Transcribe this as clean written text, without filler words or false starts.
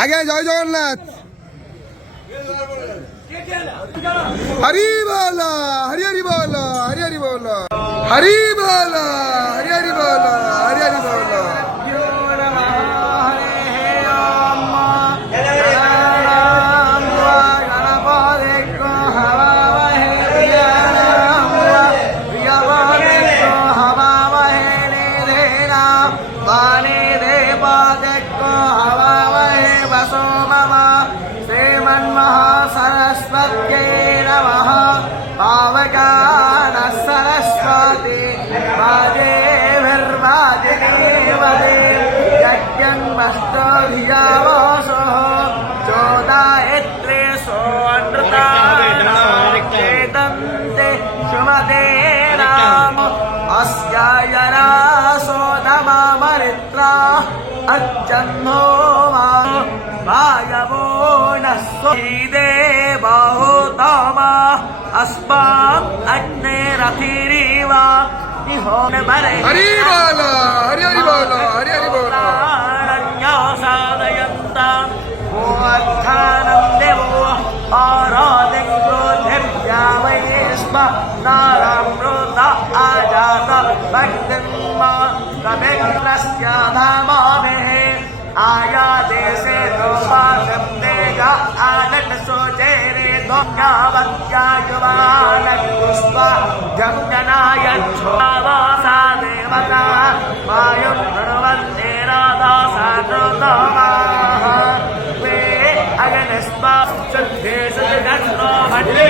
আগে জয় জগন্নাথ। হরি বল হরি হরি বল হরি হরি বল হরি বল হরি হরি বল হরি হরি বল। सरस्वत्यै नमः। पावकानः सरस्वती वाजेभिर्वाजिनीवते यज्ञन्मस्तो धियावसः चोदायत्रे सोऽनृतान्ते सुमते नाम अस्यायरासो नमामरित्रा अच्छन्नो मा वायवो नः स्वहीदे बहुतमा अस्मान् अग्निरथिरिव निहोन बरे। हरि बोल हरि हरि बोल हरि हरि बोल। साधयन्ता मोक्षानं देवो आराधिं क्रोधेभ्या वै स्म नारामृत आजात भक्तिं मा कविग्रस्य धामाभिः आया देशे दोपासं देगा आनट सोचेरे दोन्यावत्यायुवानन्दुष्व जङ्गनाय छोवासा देवता वायुं प्रणवन्ते राधासा कृतमाः वे अगनस्मा शुद्धे सुजगन्नो भट्टे